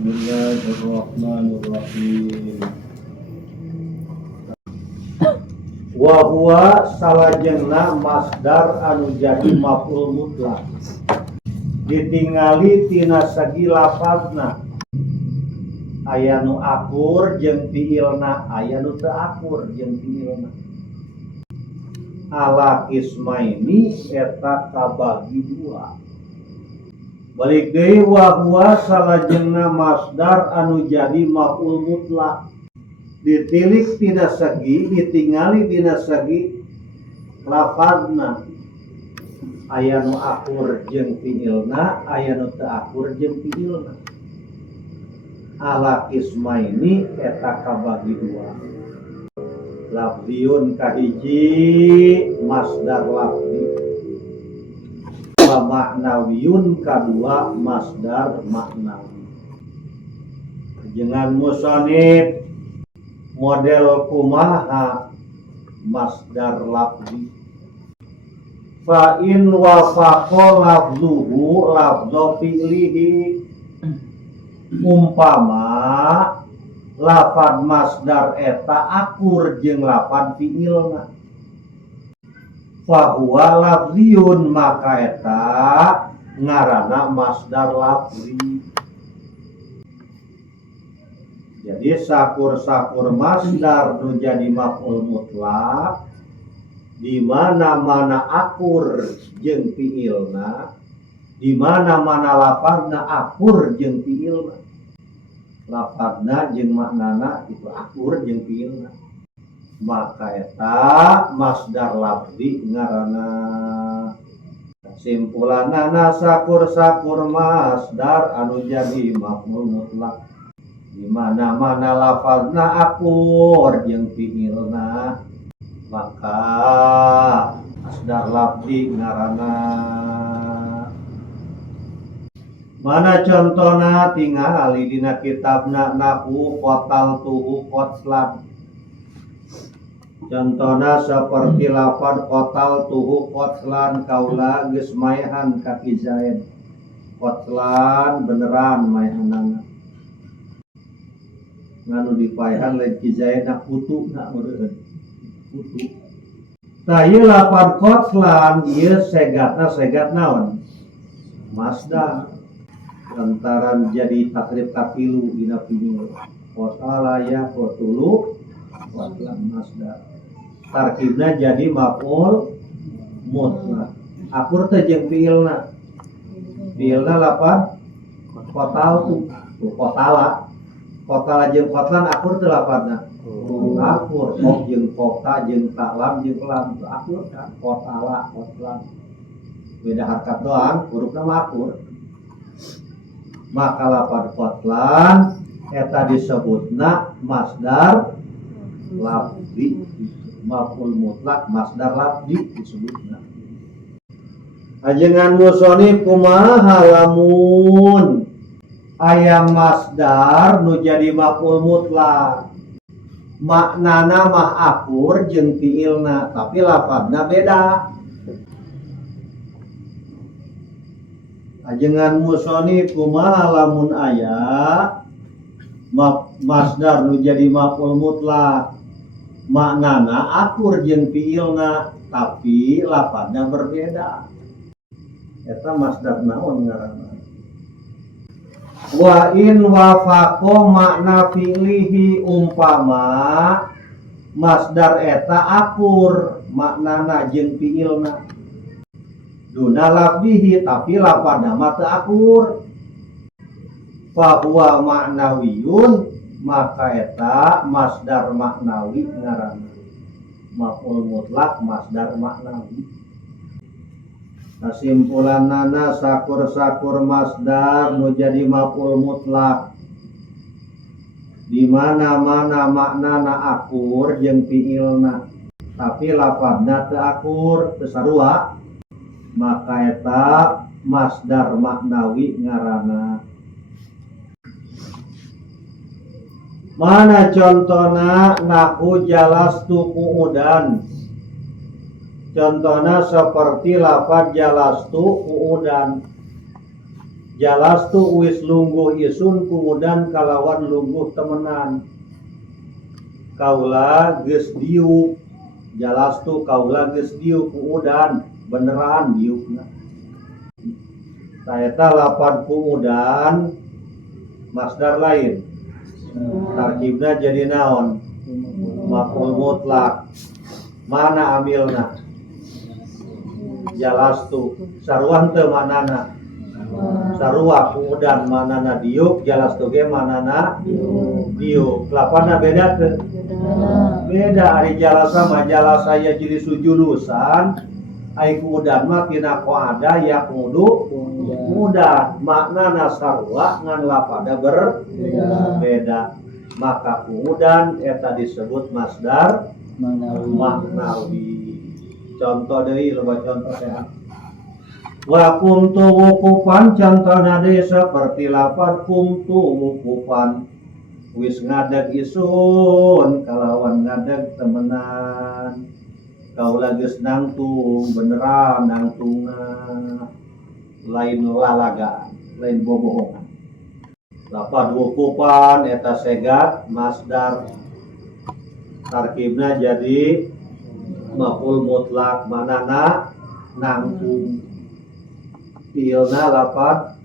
Bismillahirrahmanirrahim. Wa huwa salajengna masdar anu jadi maf'ul mutlak ditingali tina segi lafazna aya nu akur jeung fiilna, aya nu teu akur jeung fiilna. Ala ismaini eta kabagi dua. Balik deui wa huwa salajengna masdar anu jadi maf'ul mutlak ditilik tina segi, ditingali tina segi lafazna aya nu akur jeung fiilna, aya nu teu akur jeung fiilna. Ala ismaini eta kabagi dua. Lafziun kahiji masdar lafzi, wa ma'nawiyun kadua masdar maknawi. Jengan musonif model kumaha masdar lafzi. Fa in wafaqa lafzuhu lafzo fi'lihi, umpama lafad masdar eta akur jeung lafad fi'ilna, fa huwa lafziyun maka eta ngaranna masdar lafzi. Jadi sakur-sakur masdar nu jadi maf'ul mutlak di mana-mana akur jeung fiilna, di mana-mana lafazna akur jeung fiilna. Lafazna jeung maknana itu akur jeung fiilna. Maka eta masdar lafzi ngaranna. Simpulanana sakur-sakur masdar anu jadi maf'ul mutlak di mana-mana lafazna akur jeung fiilna, maka masdar lafzi ngaranna. Mana contona tingali dina kitabna Nahwu qataltuhu qatlan. Contona seperti lafaz qataltuhu qatlan, kaula geus maehan ka Ki Zaid. Qatlan beneran maehanana. Nganu dipaehan lain Ki Zaid na kutuna meureun. Kutu. Tah ieu lafaz qatlan ieu segatna segat naon? Masdar. Lantaran jadi takrib kafilu dina fi'il. Qatala ya qatulu qatlan masdar. Tarkibna jadi maf'ul mutlak. Akur teh jeung fiilna. Fiilna lafaz qataltu, qatala. Qatala jeung qatlan akur teh lafazna. Akur kok jeung qata jeung ta'lam jeung lam akur kan qatala qatlan. Beda harkat doang, hurufna mah akur. Maka lafaz qatlan eta disebutna masdar lafzi, maf'ul mutlak masdar lafzi disebutna. Ajengan musonif kumaha lamun aya masdar nu jadi maf'ul mutlak maknana mah akur jeung fiilna tapi lafazna beda. Ajengan musonif kumaha lamun aya masdar nu jadi maf'ul mutlak maknana akur jeung fiilna tapi lafazna berbeda. Eta masdar naon ngaranna? Wa in wafaqo makna fi'lihi, umpama masdar eta akur maknana jeung fiilna duna lafzihi tapi lafazna mah teu akur, fa huwa ma'nawiyun maka eta masdar maknawi ngaranna. Maf'ul mutlak masdar maknawi. Kesimpulanana sakur-sakur masdar nu jadi maf'ul mutlak di mana-mana maknana akur jeung fiilna tapi lafazna teu akur, teu sarua, maka eta masdar maknawi ngaranna. Mana contona nahwu jalastu qu'udan. Contohnya seperti lafaz jalastu qu'udan. jalastu wis lungguh isun kumudan kalawan lungguh temenan. Kaula geus diuk, jalastu kaula geus diuk kumudan beneran diukna. Taeta lapan kumudan masdar lain. Tarkibna jadi naon? Maf'ul mutlak. Mana amilna? Jalastu. Sarwan teu manana? Sarua kumudan manana diuk, jalastu ge manana diuk. Lapana beda teu? Beda. Ari jalasa mah jalasa ya jadi sujulusan. Ai kumudan mah tina qaada ya kumudan. Maknana sarua ngan lapada berbeda. Maka kumudan eta disebut masdar maknawi. Contoh deui loba contoh sehat. Wa kuntu wuqufan contohna deui saperti lafaz kuntu wuqufan. Wis ngadeg isun kalawan ngadeg temenan. Kaula geus nangtung beneran nangtungna. Lain lalagaan, lain bobohongan. Lafaz wuqufan eta segat masdar. Tarkibna jadi maf'ul mutlak manana nangtung. Fiilna lafaz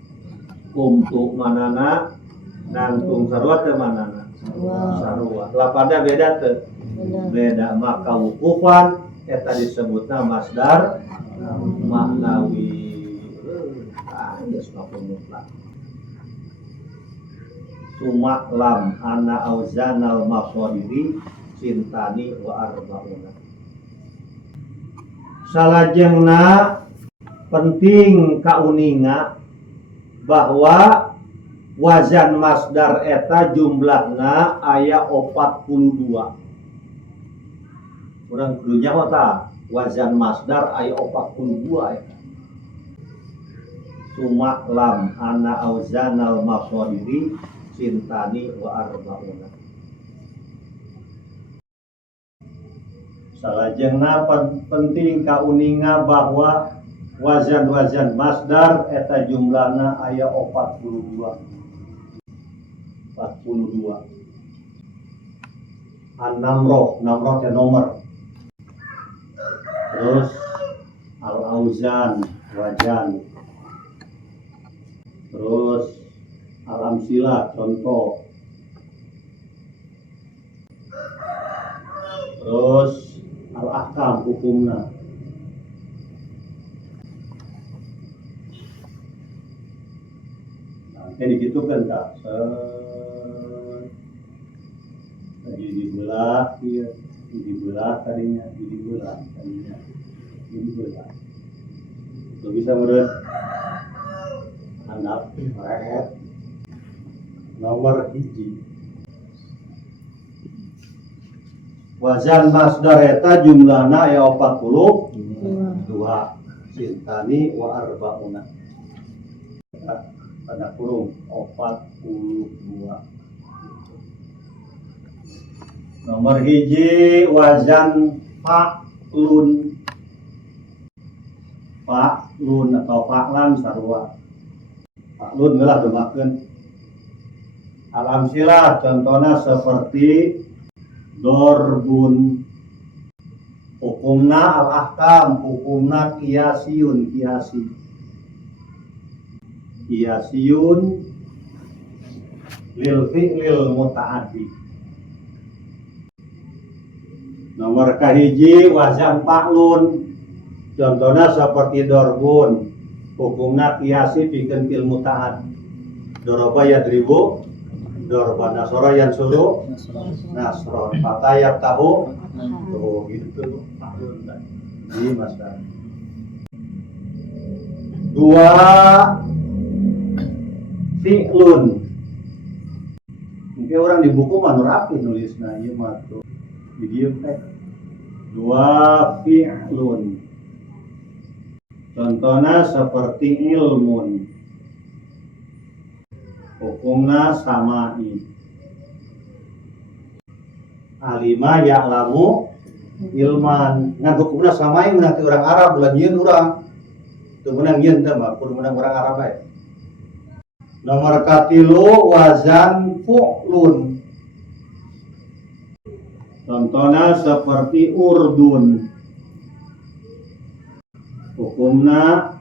kumtu manana nangtung. Sarua teh manana? Sarua. Lapada beda teu? Beda. Maka wuqufan eta disebutna masdar maknawi. Geus maf'ul mutlak. Sumak lam ana auzanal maf'uliri sintani wa arba'una. Salajengna penting kauninga bahwa wazan masdar eta jumlahna aya 42. Urang kudu nyaho ta wazan masdar aya 42 eta. Sumak lam ana auzanal maf'uliri sintani wa arba'una. Salajengna penting kauninga bahwa wazan-wazan masdar eta jumlahna aya 42. An-namroh, namroh teh nomor. Terus al-auzan, wajan. Terus al-amsilah, contoh. Terus al-ahkam, hukumna. Jadi gitu kan kak, jadi dibelah, iya, dibelah tadinya, dibelah. Itu bisa menurut anak mereka nomor hiji. Wazan masdar eta jumlahna aya 42. Sintani wa arba'una. Pada kurung 42. Nomor hiji wazan fa'lun. Fa'lun atau fa'lan sarua. Fa'lun gelah demakeun. Al-amsilah contohna seperti dorbun. Hukumna al-ahkam, hukumna qiyasiyun, qiyasiyun lil fi'lil muta'addi. Nomor kahiji wazan fa'lun. Contohnya seperti dorbun. Hukumna qiyasi pikeun fil muta'addi. Doroba yadribu, dorba nasara yansuru, nasron. Fatayab tahu, tuh gitu fa'lun. Ini masdar. Dua fi'lun. Mungkin orang di buku mah rapi nulisna ieu mah tuh. Di dieu teh. Dua fi'lun. Contohnya seperti ilmun. Hukumna sama'i. Alima ya'lamu ilman. Ngan hukumna sama'i menang ti urang Arab bulan yeun urang. Teu menang yeun teh mah, kudu menang urang Arab bae. Nomor katilu wazan fu'lun. Contohnya seperti urdun. Hukumna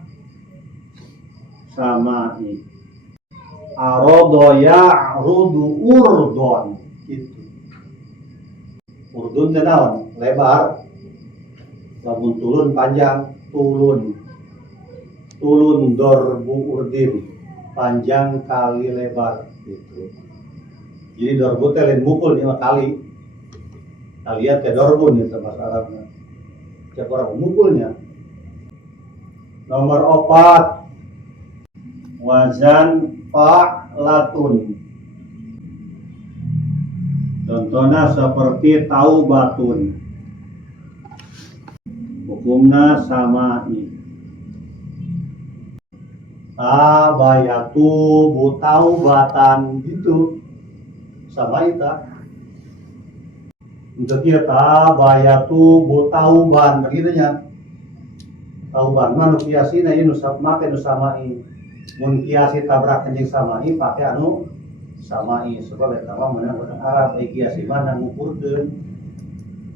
sama'i. Arodo ya'rudu urdon. Gitu. Urdun tenawan, lebar. Lamun tulun panjang, tulun. Tulun dorbu urdin. Panjang kali lebar. Gitu. Jadi dorbu teh lain mukul 5 kali. Kalian teh dorbu nih bahasa Arabnya. Cek orang mukulnya. Nomor 4 wazan fa'latun. Contohnya seperti taubatun. Hukumna sama'i. Tabayatu butaubatan gitu. Sama itu. Untuk dia tabayatu butauban begitu nya. Tauban mah nu kiasina ieu nu make nu sama'i. Mun kiasi tabrak jeung sama'i pake anu sama'i sebab eta mah meunang urang Arab ai kiasi mah ngukurkeun.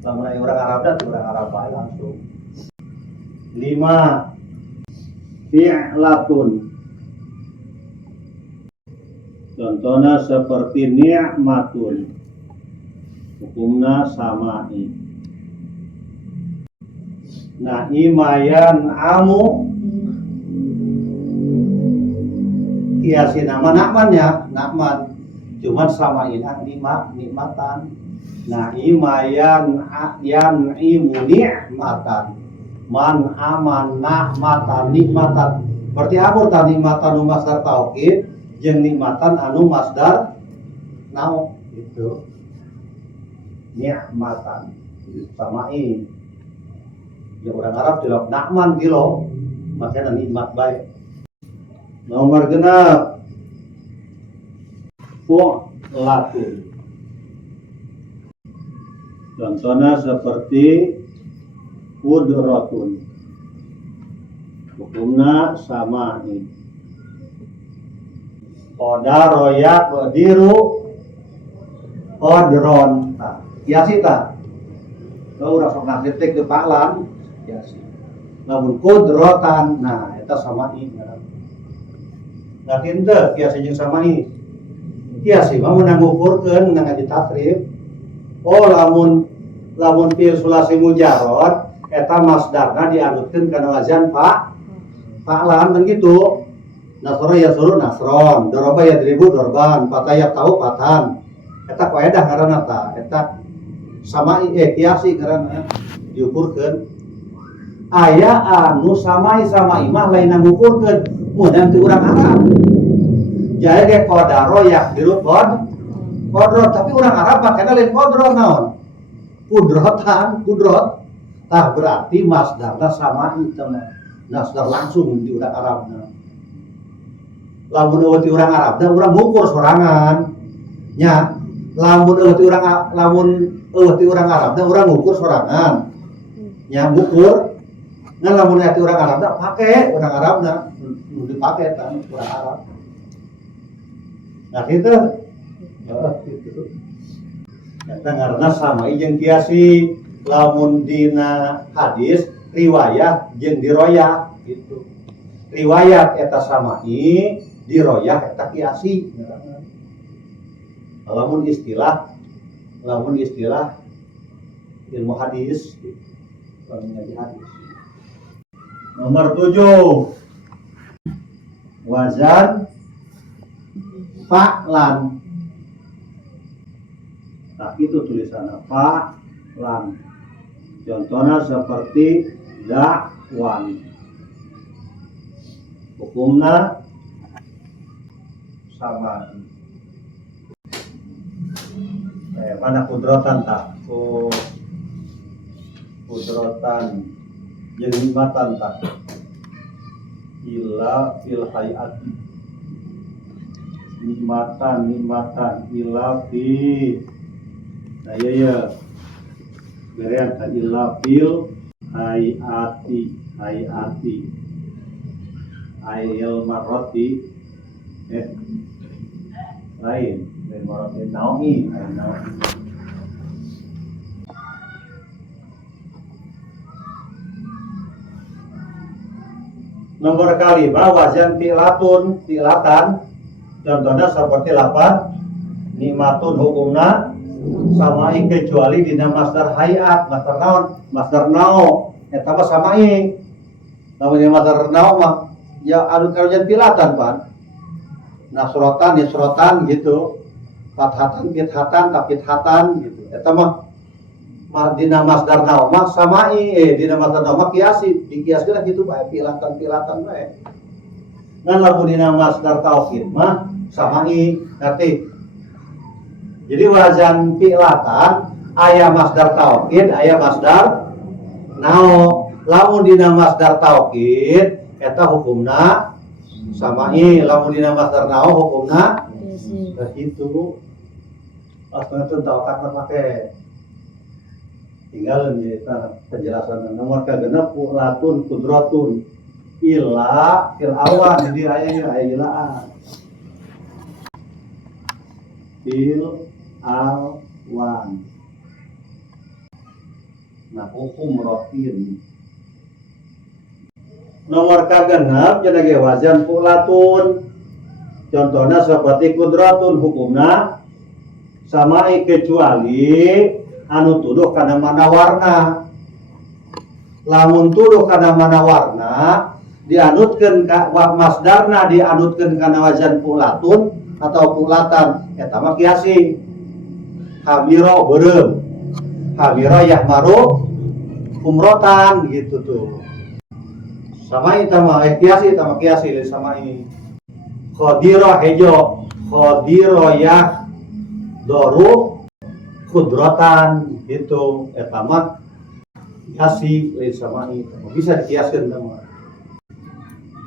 Lamun aya urang Arab da urang Arab bae langsung. 5 fi'latun. Contohnya seperti ni'matun. Hukumna sama'i. Nah, imayan amu kiasi nama nakmannya, nakman. Cuman samain nikmatan. Nah, imayan yan imu ni'matan. Man aman nakmatan nikmatan. Berarti amur ta nikmatan nu masdar taukid jeung nikmatan anu masdar nau gitu. Ni'matan samain. Ya orang Arab tidak nakman kilo, makanya nikmat baik. Nomor genap fu'latun. Contohnya seperti qudratun. Hukumna sama'i. Qadaro yaqdiru qadron. Nah, kiasi ta. Kalau urang sok ngasih ke paklan kiasi. Lamun qudratan, nah eta sama'i. Lakin teu kiasi jeung sama'i. Kiasi mah meunang ngukurkeun, meunang ngaji takrib. Oh, lamun fi'il sulasi mujarrad eta masdarna dianutkeun kana wazan fa'lan kan gitu. Nasra yasuru nasron, daraba yadribu darban, fataya tahu fatan. Eta kaedah ngaranna ta, eta sama'i kiasi ngaranna diukurkeun. Aya anu sama'i mah lain ngukurkeun, mun teu urang Arab. Jae ge qadaro yaqdiru qadrot, tapi urang Arab makana lain qadrot naon? Kudrot. Tah berarti masdarna sama'i teman. Masdar langsung di urang Arabna. Lamun eueuh ti urang Arabna urang ngukur sorangan. Nya, lamun eueuh ti urang Arabna urang ngukur sorangan. Nya ngukur. Ngan lamun aya ti urang Arabna pake urang Arabna, nu dipake tah urang Arab. Nah gitu. Gitu. Eta ngaranna sama'i jeung kiasi. Lamun dina hadis riwayat jeung diroyah gitu. Riwayat eta sama'i, diroyah eta kiasi. Lamun istilah ilmu hadis gitu. Ngaji hadis. Nomor 7 wazan fa'lan. Nah, itu tulisannya fa'lan. Contohnya seperti dakwan. Hukumna sama. Mana kudrotan tak? Kudrotan jeung nikmatan tak? Ila fil hayati. Nikmatan ila fi. Nah ya berean ka ila fil hayati ayil marrati lain morotin naomi nomor kali wazan fi'latan contohnya seperti lapan nikmatun hukumna samai kecuali dina masdar hayat masdar nao eta mah samai lamun masdar nao mah ya anu karujan fi'latan pan nasrotan gitu fathatan fithatan gitu eta mah dina masdar nao mah samai dina masdar nao mah dikiaskeun kitu bae fi'latan bae ngan lamun dina masdar taukid mah samai ngerti. Jadi wazan fi'latan aya masdar taukid aya masdar nao lamun dina masdar taukid eta hukumna samai lamun dina masdar nao hukumna kitu asna teu taukatna make tinggal eta penjelasan nomor kagenep fu'latun qudratun illa fil awan jadi aya ilaan fil awan nah hukum rofin nomor kagenep cenah ge wazan fu'latun contohnya seperti qudratun hukumna samai kecuali anu tuduh kana mana warna lamun tuduh kana mana warna dianutkeun ka masdarna dianutkeun kana wazan fu'latun atau fu'latan eta mah kiasi hamiro beureum hamiro yahmaru umrotan gitu tuh sama itu mah kiasi sama kiasi sama ini khodiro hejo khodiro yah doru kudrotan gitu eta mah kiasi sama ini bisa dikiaskeun nama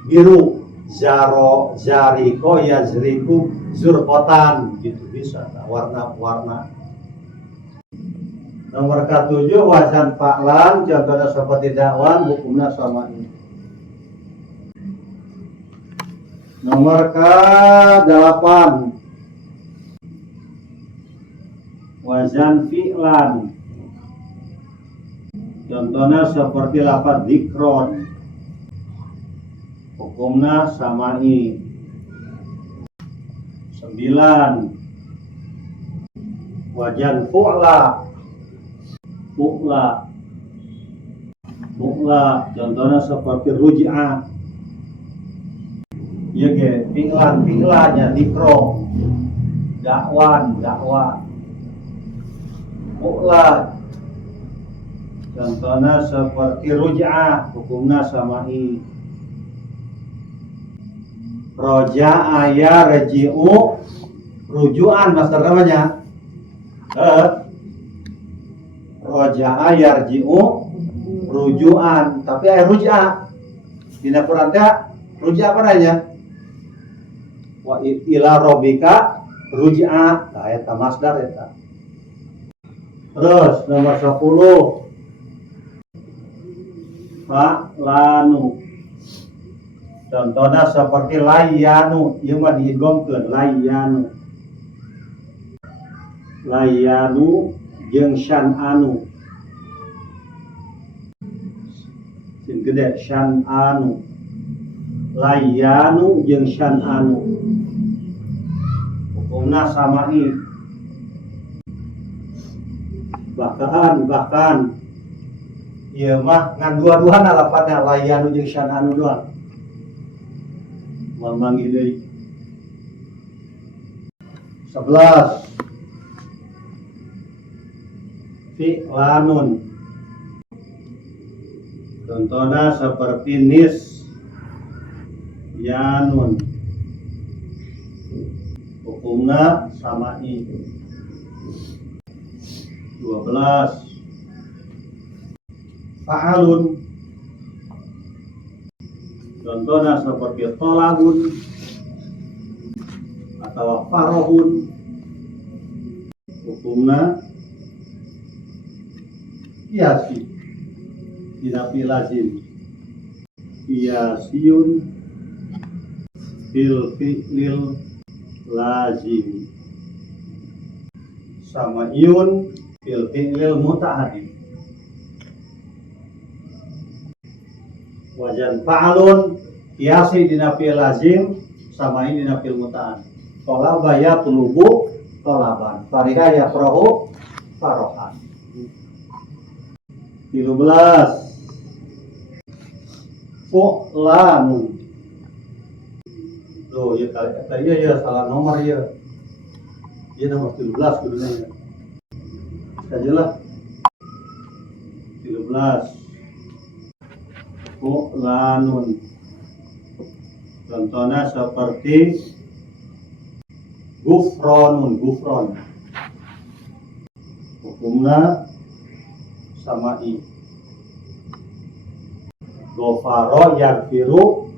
biru zaro zariko yazriku zurkotan gitu bisa warna nomor ke-7 wazan fa'lan contohnya seperti dakwan hukumnya sama ini nomor ke-8 wazan fi'lan contohnya seperti lafaz dzikron hukumnya sama ini 9 wazan fu'la contohnya seperti ruj'ah ya ge fi'lanya dikro dakwah fu'la contohnya seperti ruj'ah hukumnya samai roja aya reji'u rujuan master namanya roja'a yarji'u rujuan tapi aya ruj'a dina Quran teh ruj'a apa namanya wa ila rabbika ruj'a nah eta masdar eta terus nomor 10 fa'lanu contohnya seperti layanu ieu mah diidghamkeun layanu jeung syan'anu sing gede syan'anu layanu jeung syan'anu hukumna samai bahkan ieu mah ngan dua-duana lafazna layanu jeung syan'anu doang memanggil deui 11 fi'lanun contohnya seperti nis yanun hukumna samai 12 fa'alun contohnya seperti tolabun atau farohun hukumna kiasi tidak lazim kiasiun fil fi'lil lazim sama'iyun fil fi'lil muta'addi. Wajan fa'alun kiasi dina fi'il lazim sama'in dina fi'il muta'addi. Tolaba ya tulubu tolaban, fariha ya farahu farohan. 13 fu'lanun. Loh, ya tadi ya salah nomor ya. Ya nomor 13 kudunya ya. Sajalah. 13 fu'lanun. Contohnya seperti gufron. Hukumnya sama'i. Gofaro yaghfiru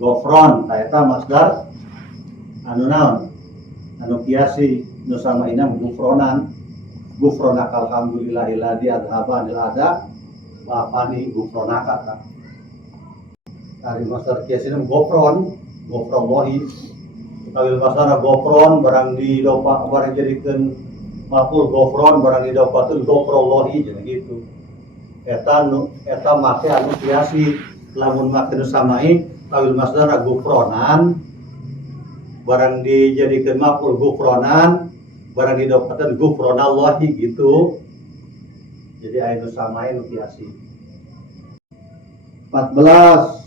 gofron, taeta masdar anu naon, anu kiasi nu samaina gufronan. Gufronaka alhamdulillahilladzi adhaba anil ada wa afani gufronaka ta. Dari masdar kiasina gofron, gofrollahi. Kawil masdar gofron barang didopa barang jadikeun maful gofron barang didopakeun gofrollahi jadi gitu. Eta make anu kiasi lamun make nu samai kawil masdar gufronan barang dijadikeun maf'ul gufronan barang didopakeun gufronallahi gitu. Jadi aya nu samai nu kiasi. 14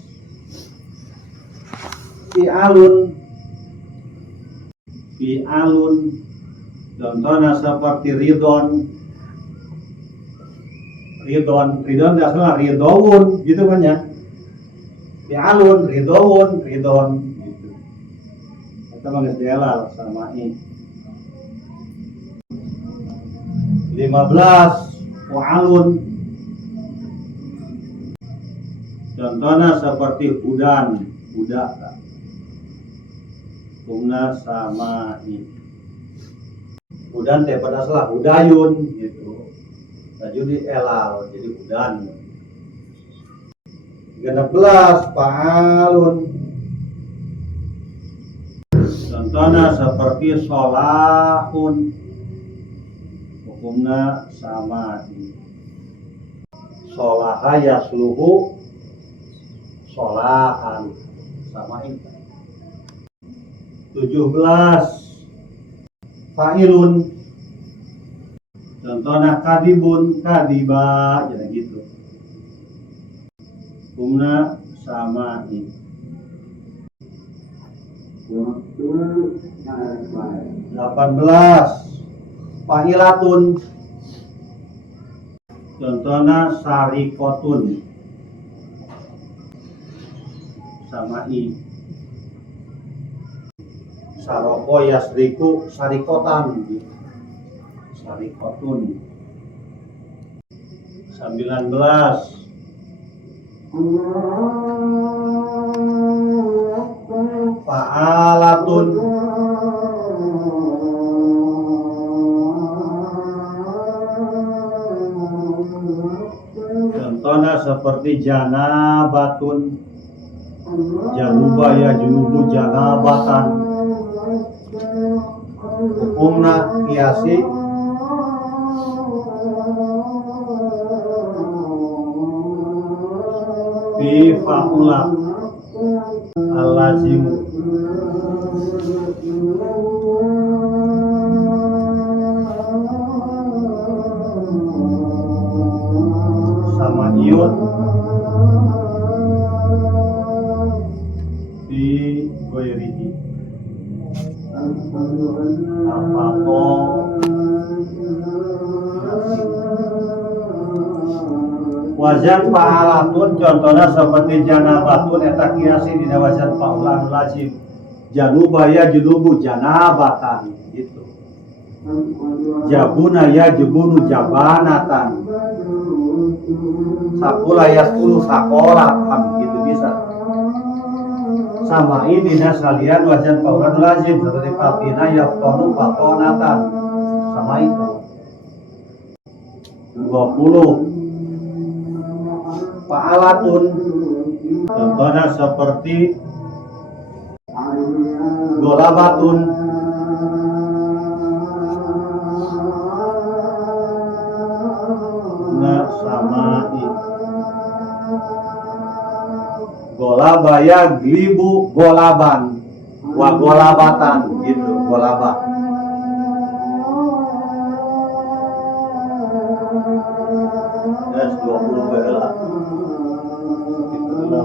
fi'alun contohnya seperti ridon dasarnya ridowun gitu kan ya. Fi'alun ridowun gitu. Kita manggil delal sama'i. 15 fu'alun contohnya seperti hudan, budak. Hukumna sama'i. Hudan teh pada salah hudayun gitu. Jadi elal, jadi hudan. 16 fa'alun contohnya seperti sholahun. Hukumna sama'i. Sholaha yasluhu sholahan sama'i. 17 fa'ilun contohnya kadibun, kadiba, jadi gitu. Hukumna sama'i. 18 fa'ilatun contohnya sarikotun sama'i. Saroko yasriku sarikotan gitu. Sarikotun. 19 fa'alatun contohnya seperti janabatun, januba ya junubu janabatan. Hukumna kiasi fi fa'ula al-lazimu. Sama'iyun fi ghairihi. Afato wazan fa'alatun contohnya seperti janabatun eta kiasi dina wazan fa'ulan lazim. Januba ya junubu janabatan gitu. Jabuna ya jubunu jabanatan. Sakula ya sepuluh sakolatan gitu bisa. Sama ini sekalian wazan fa'ulan lazim seperti fatina ya fa'unu fatonatan. Sama itu. 20 fa'alatun contohnya seperti golabatun golabaya glibu golaban wa golabatan gitu golaban. Yes, 20 lah. Kita